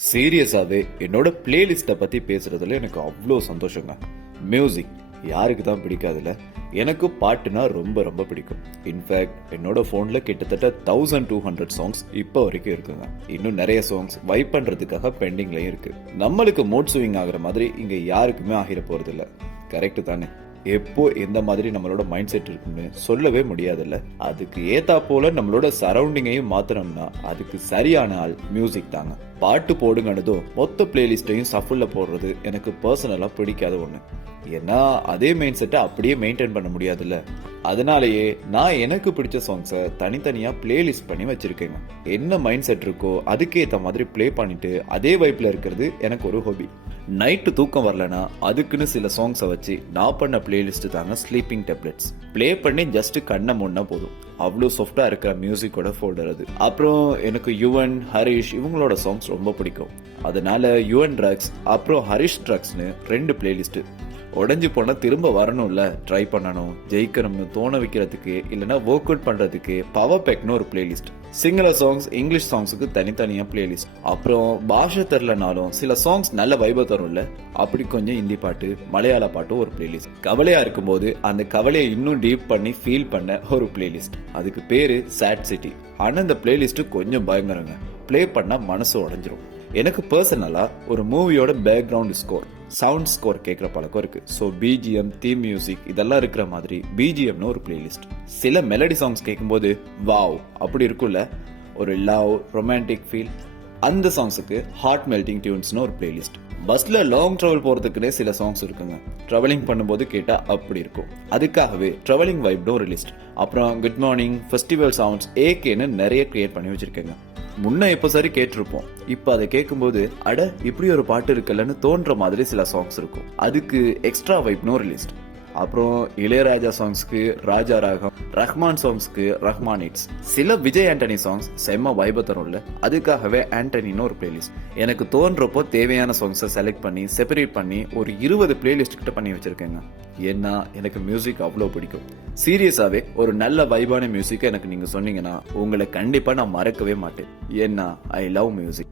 சீரியஸாவே என்னோட பிளேலிஸ்ட்டை பத்தி பேசுறதுல எனக்கு அவ்வளோ சந்தோஷங்க. மியூசிக் யாருக்கு தான் பிடிக்காதுல்ல. எனக்கு பாட்டுனா ரொம்ப ரொம்ப பிடிக்கும். இன்ஃபேக்ட் என்னோட ஃபோன்ல கிட்டத்தட்ட 1200 சாங்ஸ் இப்போ வரைக்கும் இருக்குங்க. இன்னும் நிறைய சாங்ஸ் வைப் பண்றதுக்காக பெண்டிங்லயும் இருக்கு. நம்மளுக்கு மூட் ஸ்விங் ஆகுற மாதிரி இங்க யாருக்குமே ஆகிட போறது இல்ல. கரெக்ட் தானே? எப்போ எந்த மாதிரி நம்மளோட மைண்ட் செட் இருக்குன்னு சொல்லவே முடியாதுல்ல. அதுக்கு ஏத்தா போல நம்மளோட சரௌண்டிங்கையும் மாத்தணும்னா அதுக்கு சரியான ஆள் மியூசிக் தாங்க. பாட்டு போடுங்கனதும் மொத்த பிளேலிஸ்டையும் சஃபுல்ல போடுறது எனக்கு பர்சனலா பிடிக்காத ஒண்ணு. ஏன்னா அதே மைண்ட் செட்டை அப்படியே மெயின்டைன் பண்ண முடியாதுல்ல. அதனாலேயே நான் எனக்கு பிடிச்ச சாங்ஸை தனித்தனியா பிளேலிஸ்ட் பண்ணி வச்சிருக்கேங்க. என்ன மைண்ட் செட் இருக்கோ அதுக்கேற்ற மாதிரி பிளே பண்ணிட்டு அதே வைப்ல இருக்கிறது எனக்கு ஒரு ஹாபி. நைட்டு தூக்கம் வரலனா அதுக்குன்னு சில சாங்ஸை வச்சு நான் பண்ண பிளேலிஸ்ட் தாங்க ஸ்லீப்பிங் டேப்லெட்ஸ். பிளே பண்ணி ஜஸ்ட் கண்ணை மூடினா போதும், அவ்வளோ சாஃப்டா இருக்கிற மியூசிக்கோட ஃபோல்டர் அது. அப்புறம் எனக்கு யுவன், ஹரிஷ் இவங்களோட சாங்ஸ் ரொம்ப பிடிக்கும். அதனால யுவன் ட்ரக்ஸ் அப்புறம் ஹரிஷ் ட்ரக்ஸ்னு 2 பிளேலிஸ்ட். உடஞ்சி போனா திரும்ப வரணும்ல, ட்ரை பண்ணணும், ஜெயிக்கணும்னு தோண வைக்கிறதுக்கு இல்லைன்னா ஒர்க் அவுட் பண்றதுக்கு பவர் பேக்னு ஒரு பிளேலிஸ்ட். சிங்கள சாங்ஸ், இங்கிலீஷ் சாங்ஸுக்கு தனித்தனியா பிளேலிஸ்ட். அப்புறம் பாஷை தெரிலனாலும் சில சாங்ஸ் நல்ல வைப தரும்ல, அப்படி கொஞ்சம் ஹிந்தி பாட்டு, மலையாள பாட்டு ஒரு பிளேலிஸ்ட். கவலையா இருக்கும்போது அந்த கவலையை இன்னும் டீப் பண்ணி ஃபீல் பண்ண ஒரு பிளேலிஸ்ட். அதுக்கு பேரு சேட் சிட்டி. ஆனா இந்த பிளேலிஸ்ட் கொஞ்சம் பயங்கரங்க. பிளே பண்ணா மனசு உடைஞ்சிரும். எனக்கு பர்சனலா ஒரு மூவியோட பேக்ரவுண்ட் ஸ்கோர், சவுண்ட் ஸ்கோர் கேட்குற பழக்கம் இருக்கு. ஸோ பிஜிஎம், தீம் மியூசிக் இதெல்லாம் இருக்கிற மாதிரி பிஜிஎம்னு ஒரு பிளேலிஸ்ட். சில மெலடி சாங்ஸ் கேட்கும்போது வாவ் அப்படி இருக்கும்ல, ஒரு லவ், ரொமான்டிக் ஃபீல், அந்த சாங்ஸுக்கு ஹார்ட் மெல்டிங் டியூன்ஸ்னு ஒரு பிளேலிஸ்ட். பஸ்ல லாங் டிராவல் போறதுக்குன்னே சில சாங்ஸ் இருக்குங்க. டிராவலிங் பண்ணும்போது கேட்டா அப்படி இருக்கும். அதுக்காகவே டிராவலிங் வைப்னு ஒரு லிஸ்ட். அப்புறம் குட் மார்னிங், ஃபெஸ்டிவல் சவுண்ட்ஸ், ஏகேன்னு நிறைய கிரியேட் பண்ணி வச்சிருக்கேங்க. முன்ன எப்போ சரி கேட்டிருப்போம், இப்போ அதை கேட்கும்போது அட இப்படி ஒரு பாட்டு இருக்குல்லன்னு தோன்ற மாதிரி சில சாங்ஸ் இருக்கும். அதுக்கு எக்ஸ்ட்ரா வைப்னு ஒரு லிஸ்ட். அப்புறம் இளையராஜா சாங்ஸ்க்கு ராஜா ராகம், ரஹ்மான் சாங்ஸ்க்கு ரஹ்மான் ஹிட்ஸ். சில விஜய் ஆண்டனி சாங்ஸ் செம்ம வைப தரும்ல, அதுக்காகவே ஆண்டனின்னு ஒரு பிளேலிஸ்ட். எனக்கு தோன்றப்போ தேவையான சாங்ஸை செலக்ட் பண்ணி செப்பரேட் பண்ணி ஒரு 20 பிளேலிஸ்ட் கிட்ட பண்ணி வச்சிருக்கேங்க. ஏன்னா எனக்கு மியூசிக் அவ்வளோ பிடிக்கும். சீரியஸாவே ஒரு நல்ல வைபான மியூசிக்கை எனக்கு நீங்க சொன்னீங்கன்னா உங்களை கண்டிப்பா நான் மறக்கவே மாட்டேன். ஏன்னா ஐ லவ் மியூசிக்.